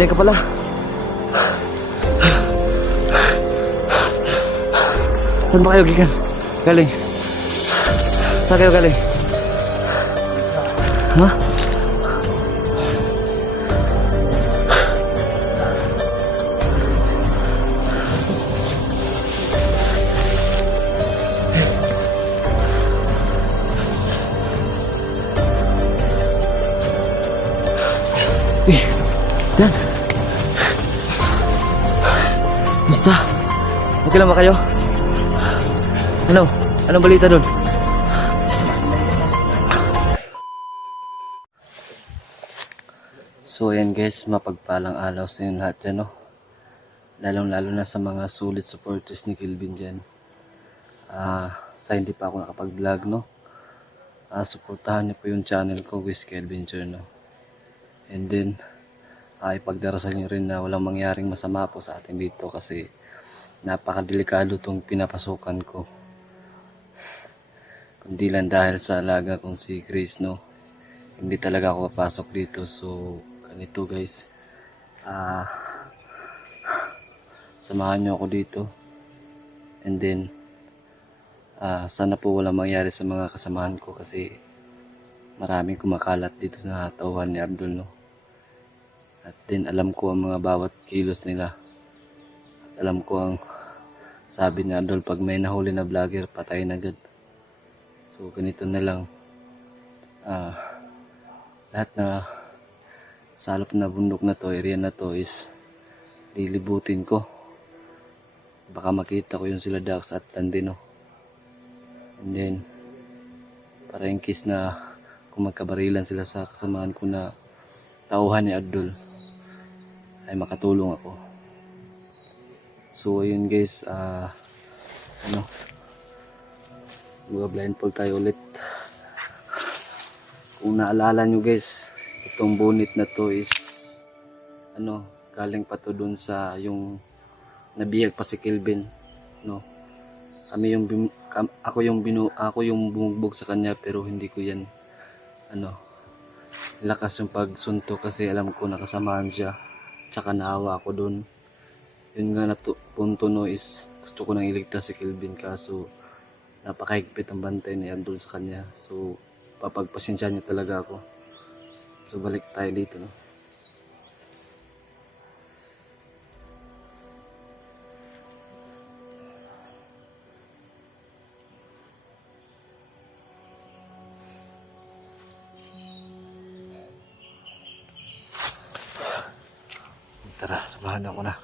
Nandiyan ka pala. Saan ba kayo galing? Saan kayo galing? Ha? Yan. Basta. Okay lang ba kayo? Ano? Anong balita doon? So ayan guys, mapagpalang alaw sa inyo lahat dyan, no? Lalong lalo na sa mga solid supporters ni Kelvin dyan. Sa hindi pa ako nakapag-vlog, no? Suportahan niyo po yung channel ko, Wiz Kelvin dyan, no? And then ipagdarasal niyo rin na walang mangyaring masama po sa atin dito kasi napakadelikado tong pinapasukan ko. Kundi lang dahil sa alaga kong si Grace, no? Hindi talaga ako papasok dito. So ganito guys, samahan nyo ako dito. And then sana po walang mangyari sa mga kasamahan ko kasi maraming kumakalat dito sa tauhan ni Abdul, no? At din alam ko ang mga bawat kilos nila. At alam ko ang sabi ni Abdul, pag may nahuli na vlogger, patayin agad. So ganito na lang. Lahat na salop na bundok na to, area na to is lilibutin ko. Baka makita ko yung sila Dax at Tandino. And then para in case na kung magkabarilan sila sa kasamahan ko na tauhan ni Abdul, ay makatulong ako. So ayun guys, blindfold tayo ulit. Kung naalala nyo guys, itong bonnet na to is galing pa to dun sa yung nabihag pa si Kelvin, no? Ako yung bumugbog sa kanya, pero hindi ko yan lakas yung pagsuntok kasi alam ko nakasamahan siya, tsaka naawa ako dun. Yun nga punto, no, is gusto ko nang iligtas si Kelvin kaso napakahigpit ang bantay ni Abdul sa kanya. So papagpasensya niya talaga ako. So balik tayo dito, no? Tara, samahan ako na.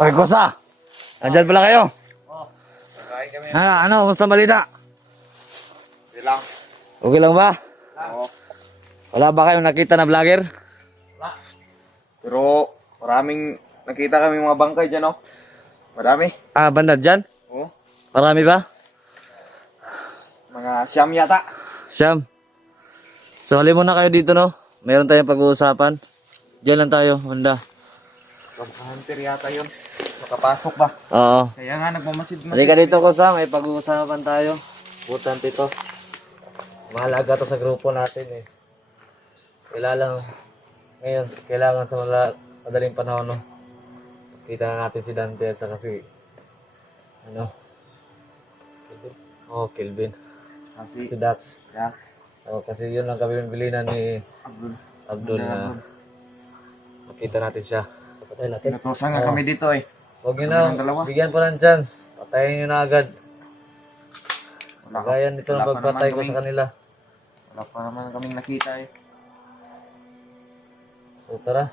Okay, Kosa! Andyan pala kayo? Oo. Kakain kami. Kumusta balita? Okay lang. Okay lang ba? Oo. Wala ba kayong nakita na vlogger? Wala. Pero maraming nakita kami mga bangkay dyan, oh. Marami. Banda dyan? Oo. Marami ba? Mga siyam yata. Siyam. So hali muna kayo dito, no? Meron tayong pag-uusapan. Diyan lang tayo, banda. Pag-hunter yata yun. Nakapasok ba? Oo. Kaya nga nagmamasid. Halika dito, Kosa. May pag-uusapan tayo. Important ito. Mahalaga to sa grupo natin, eh. Kailangan sa madaling panahon, no? Kita na natin si Dante at saka si Kelvin. Si Dax. Yeah. Kasi yun lang kami bilinan ni Abdul na makita natin siya. Patayin natin. Natusan nga kami dito, eh. Huwag nyo na, bigyan pa ng chance. Patayin nyo na agad. Gaya nito ng pagpatay ko sa kanila. Wala pa naman kaming nakita, eh. So tara,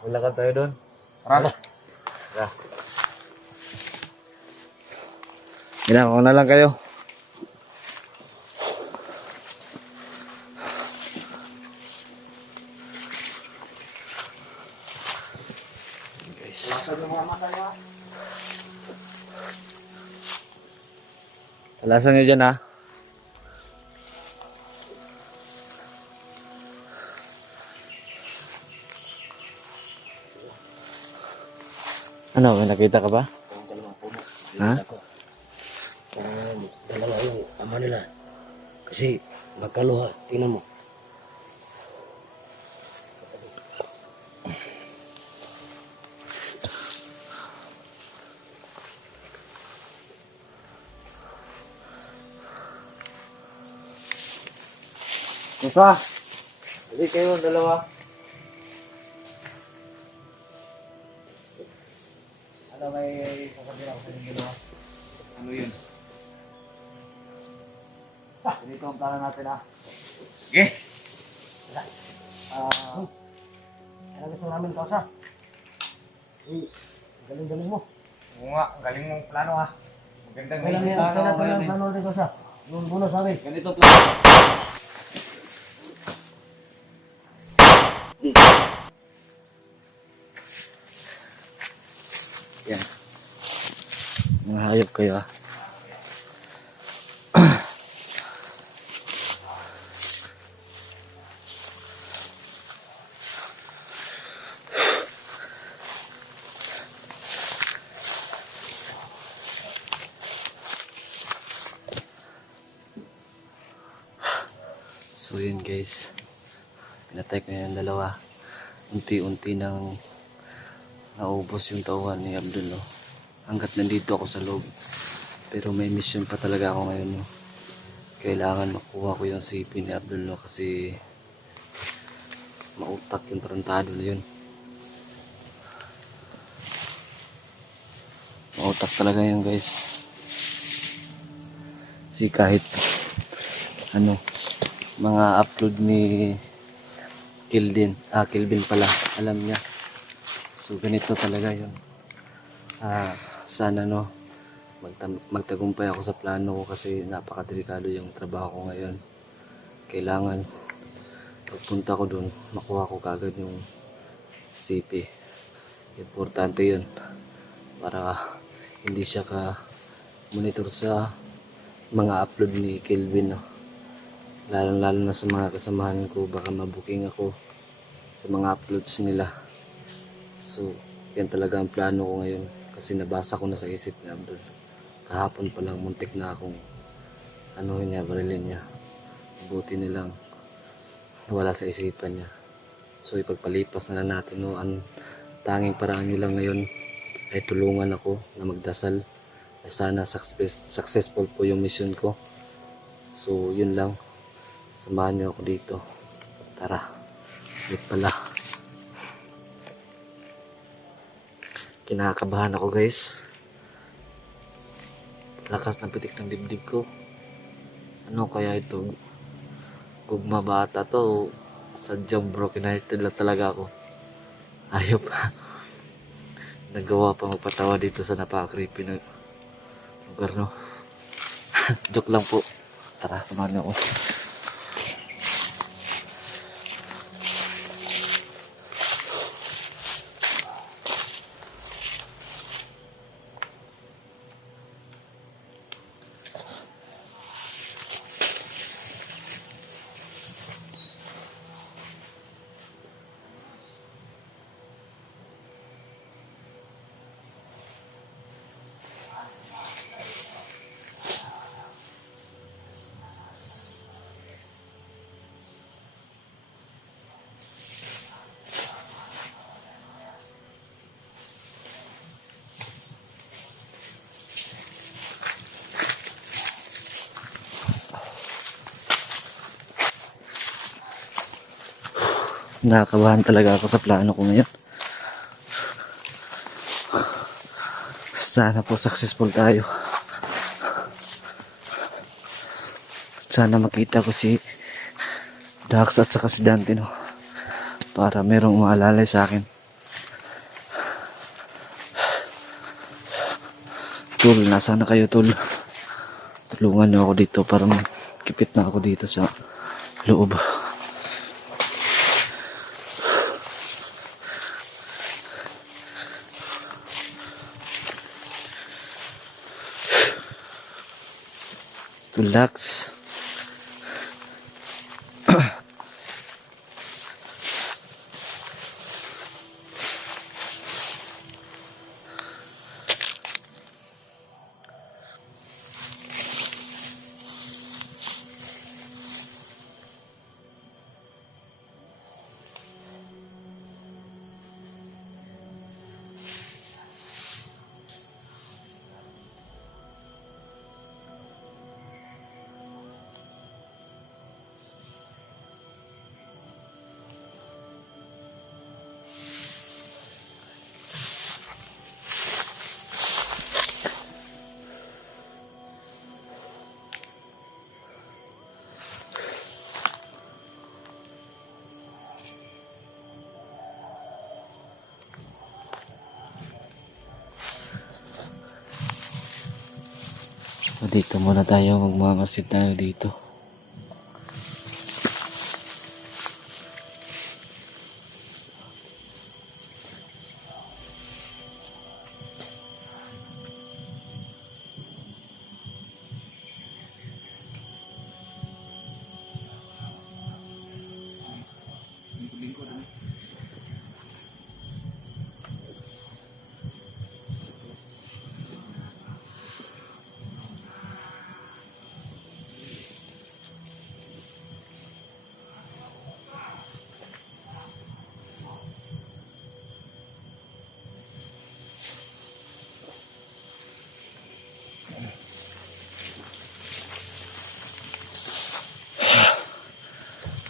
malakad tayo doon. Tara. Tara. Ginagawa na lang kayo. Guys. Alasan nyo dyan, ha. Ano, may nakita ka ba? Ha? nila. Kasi magkaluha, tingnan mo. Musa, hindi kayo dalawa. Ano may sasabihin ako sa inyong dalawa? Ano yun? Dito ang plano natin Sige. Kaya gusto namin kausa. Galing-galing mo. Oo nga, ang galing mong plano Magandang Kailan naisip yan, plano kailan ako ngayon ang plano natin kausa. Yung buno sabi. Ganito plano. Yan. Mga hayop kayo So yun guys, pinatay ko yung dalawa. Unti-unti nang naubos yung tauhan ni Abdul, no? Hanggat nandito ako sa loob. Pero may mission pa talaga ako ngayon, no? Kailangan makuha ko yung CP ni Abdul, no? Kasi mautak yung tarantado na yun. Mautak talaga yun guys. Kasi kahit ano, mga upload ni Kelvin pala, alam niya. So ganito talaga yun. Sana no, magtagumpay ako sa plano ko kasi napakadelikado yung trabaho ko ngayon. Kailangan pagpunta ko dun, makuha ko kagad yung CP. Importante yun para hindi siya ka monitor sa mga upload ni Kelvin, no? Lalo na sa mga kasamahan ko, baka mabuking ako sa mga uploads nila. So yan talaga ang plano ko ngayon kasi nabasa ko na sa isip ni Abdul. Kahapon pa lang muntik na akong barilin niya. Buti nilang wala sa isipan niya. So ipagpalipas na natin, no? Ang tanging paraan nyo lang ngayon ay tulungan ako na magdasal na sana successful po yung mission ko. So yun lang, samahan nyo ako dito. Tara, wait pala, kinakabahan ako guys. Lakas ng pitik ng dibdib ko. Ano kaya ito? Gugma ba ata to? Sadyang broken hearted lang talaga ako. Ayop. Nagawa pa magpatawa dito sa napaka-creepy na lugar, no? Joke lang po. Tara, samahan niyo ako. Nakakabahan talaga ako sa plano ko ngayon. Sana po successful tayo. Sana makita ko si Dax at saka si Dante, no? Para merong maalalay sa akin. Tul, nasaan na kayo, Tul? Tulungan niyo ako dito para makipit na ako dito sa loob. Relax. dito muna tayo, magmamasid tayo dito.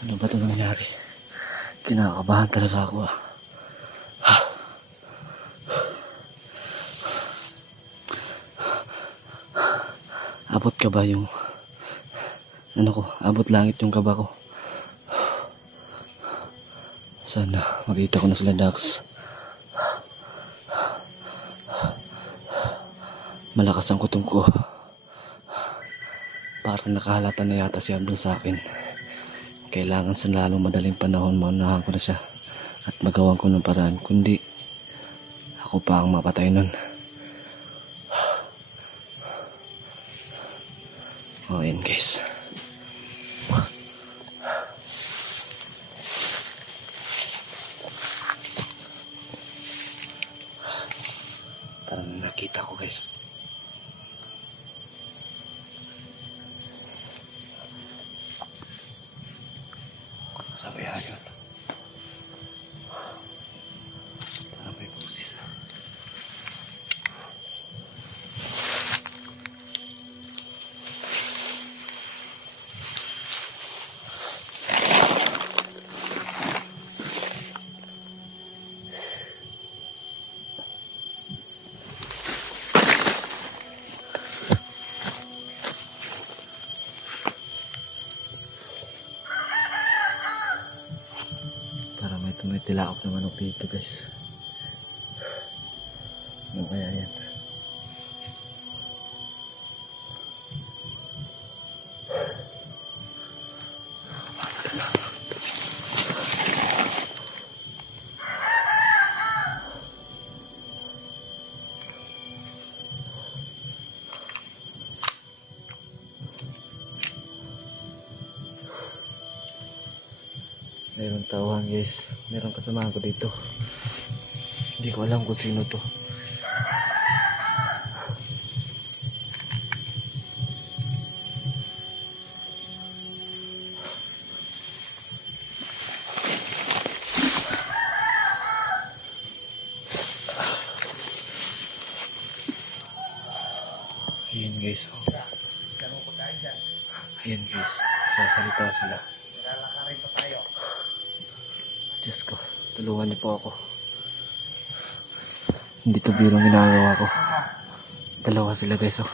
Ano ba ito nangyari? Kinakabahan talaga ako ah. Abot ka ba yung ano ko? Abot langit yung kaba ko. Sana makita ko na sila, Dax. Malakas ang kutom ko. Parang nakahalata na yata si Abdul sa akin. Kailangan sa lalong madaling panahon maunahan ko na siya at magawan ko ng paraan, kundi ako pa ang mapatay nun. O yun guys, parang nakita ko guys. Sabi nga yun. Parang may busis ah. Parang may tumitilaok na manok dito guys. Ano kaya yan? Mayroong tauhan guys. Mayroong kasamahan ko dito. Hindi ko alam kung sino to. Ayan guys. Ayan guys. Sasalita sila. Diyos ko, tulungan niyo po ako. Hindi to birong ginagawa ko. Dalawa sila guys oh.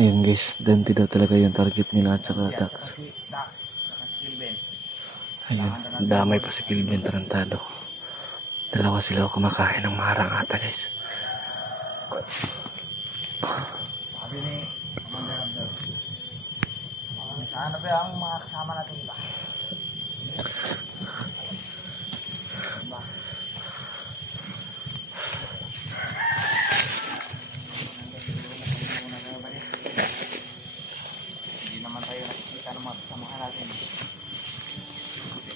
Ayun guys, Dante daw talaga yung target nila at saka Dax. Ayun, damay pa si Pilben tarantado. Dalawa sila kumakain ng marang ata guys. Sabi ni Commander Abdul. Saan na ba ang mga kasama natin iba? Hindi naman tayo nakikita ng mga kasama natin.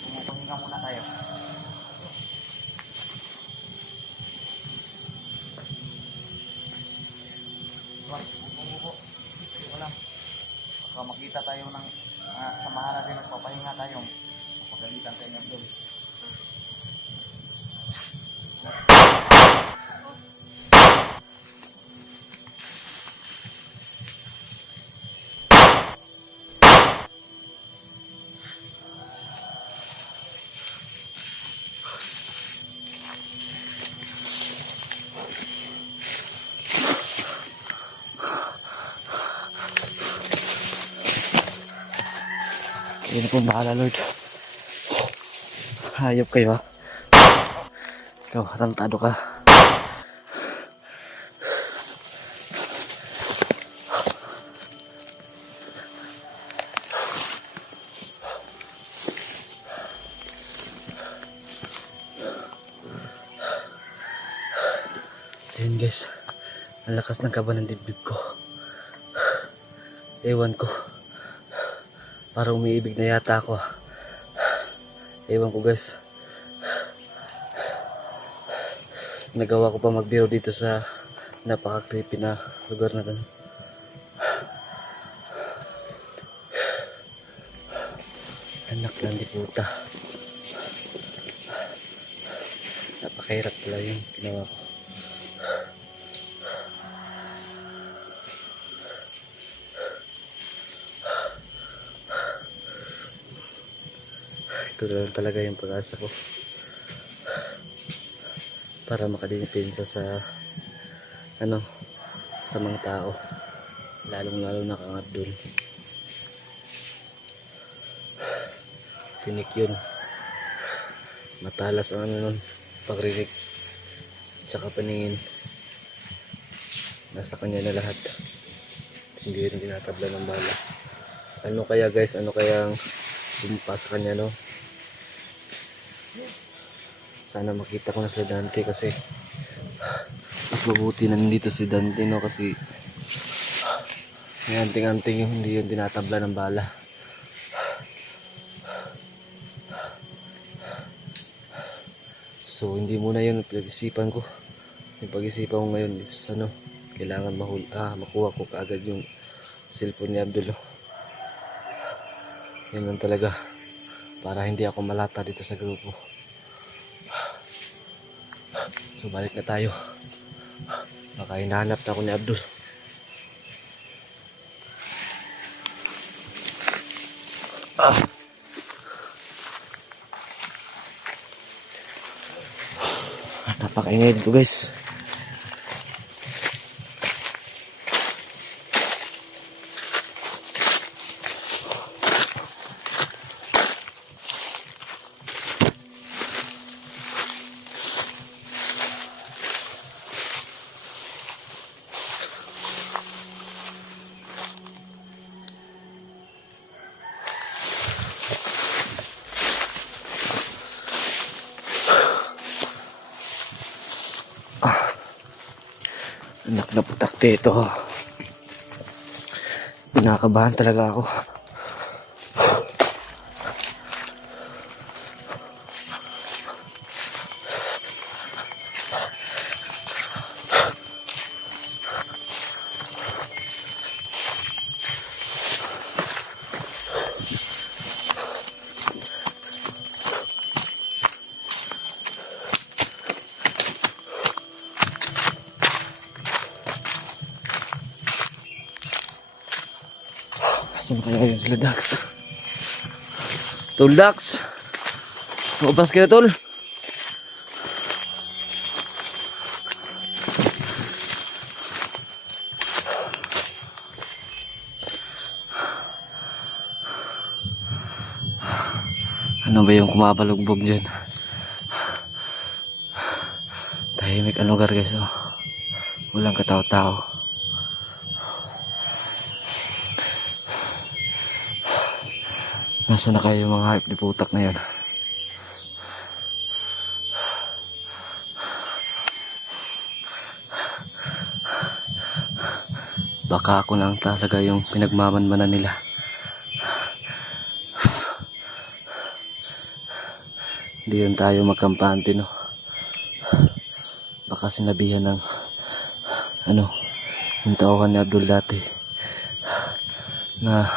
Pumupahinga muna tayo. Baka makita tayo ng samahan natin, nagpapahinga tayo. Pagalitan tayo ng doon. Yun po bahala Lord. Hayop kayo ha. Ikaw, tarantado ka. Ayun guys, ang lakas ng kaba ng dibdib ko. Ewan ko, parang umiibig na yata ako. Ewan ko guys, nagawa ko pa magbiro dito sa napaka-creepy na lugar na to. Anak ng diputa, napakahirap pala yung ginawa ko. Ito na lang talaga yung pag-asa ko para makadidepensa sa sa mga tao, lalong lalo na kang Abdul. Tinik yun, matalas ang nun, pagrinig tsaka paningin, nasa kanya na lahat, hindi rin tinatabla ng bala. Ano kaya guys, ano kayang sumpa sa kanya, no? Sana makita ko na si Dante, kasi mas mabuti na nandito si Dante, no? Kasi may anting-anting yung hindi yun tinatabla ng bala. So hindi muna yun pag-isipan ko. Yung pag-isipan ko ngayon is kailangan makuha ko kaagad yung cellphone ni Abdul. Yan lang talaga, para hindi ako malata dito sa grupo. So balik na tayo, baka hinahanap na ako ni Abdul. Napakaingay dito guys. Anak na putakte ito. Pinakabahan talaga ako. Saan kaya yun sila, Dax? Tol, Dax! Makupas ka na, Tol? Ano ba yung kumabalugbog dyan? Tahimik ang lugar guys, oh. Walang katao-tao. Nasaan na kayo yung mga hype ni putak na yun? Baka ako lang talaga yung pinagmamanmanan nila. Hindi yun tayo magkampante, no? Baka sinabihan ng yung tauhan ni Abdul dati na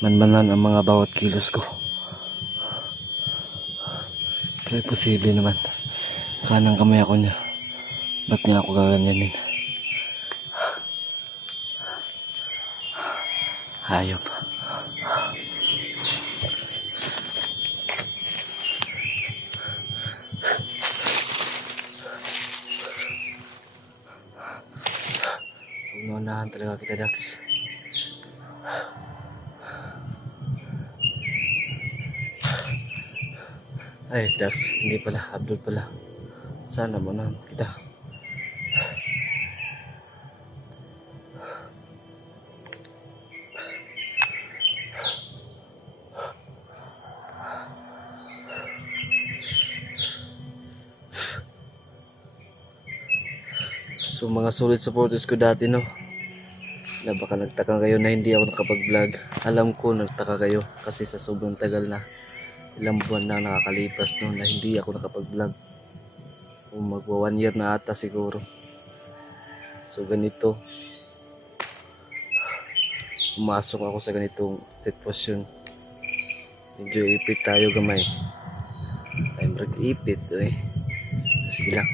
manmanan ang mga bawat kilos ko. Kaya posible naman, kanang kamay ako niya, ba't niya ako gaganyanin? Hayop. Unahan talaga kita, Dax. Ay, Dax, hindi pala, Abdul pala. Sana muna kita. So mga solid supporters ko dati, no, na baka nagtaka kayo na hindi ako nakapag-vlog. Alam ko nagtaka kayo kasi sa sobrang tagal na, ilang buwan na nakakalipas, no, na hindi ako nakapag-vlog. O magwa 1 year na ata siguro. So ganito, pumasok ako sa ganitong sitwasyon. Medyo ipit tayo gamay. Tayo mag-ipit eh. Sige lang.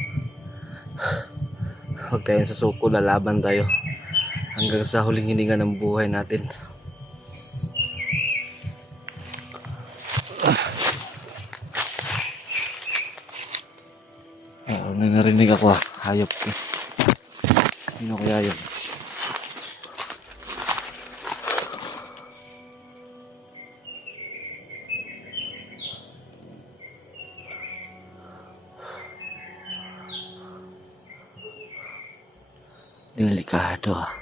Huwag tayong sasuko, lalaban tayo hanggang sa huling hininga ng buhay natin. Oo, narinig ako ah. Hayop ko. Sino kaya yun? Delikado ah.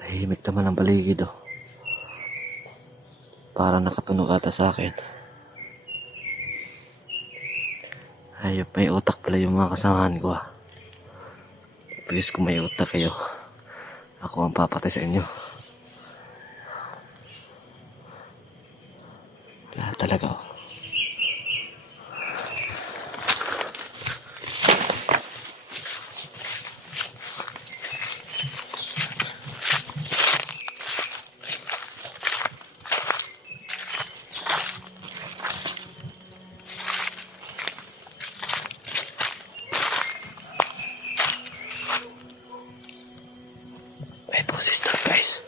Tahimik naman ang paligid oh. Parang nakatunog ata sa akin. Ayop, may utak pala yung mga kasamahan ko ah. Please, kung may utak kayo, ako ang papatay sa inyo. Wala talaga oh. May boses daw guys.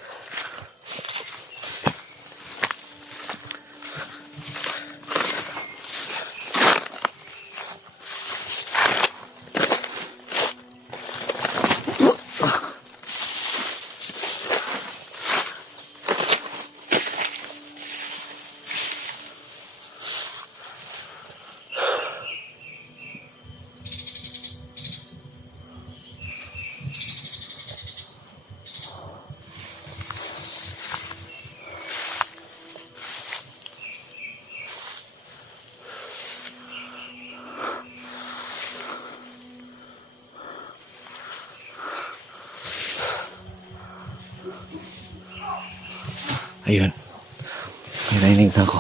Ayun. May narinig na ako.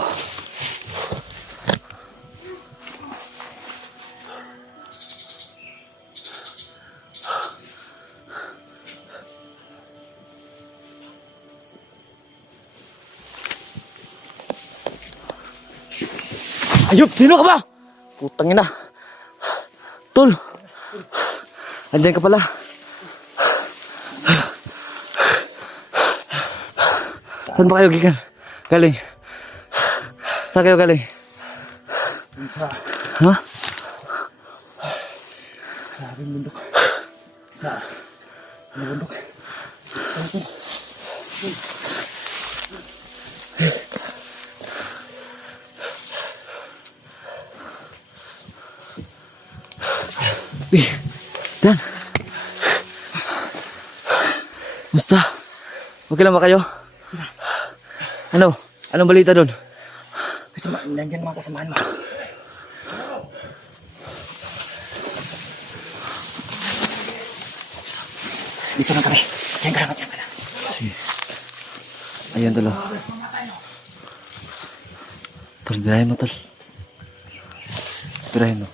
Ayup! Sino ka ba? Putang ina. Tol! Andiyan ka pala. Saan ba kayo gikan? Galing? Saan kayo galing? Ha? Sa aking bundok. Sa bundok. Dan. Musta? Okay lang ba kayo? Ano? Anong balita doon? Nandyan mga kasamaan mo. Dito na kami. Diyan ka lang. Sige. Ayan tol. Tol, birahin mo tol. Birahin mo.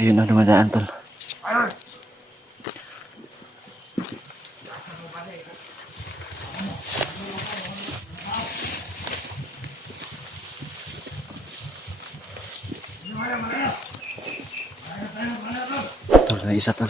Ayun na dumadaan tol. Tol, na isa tol.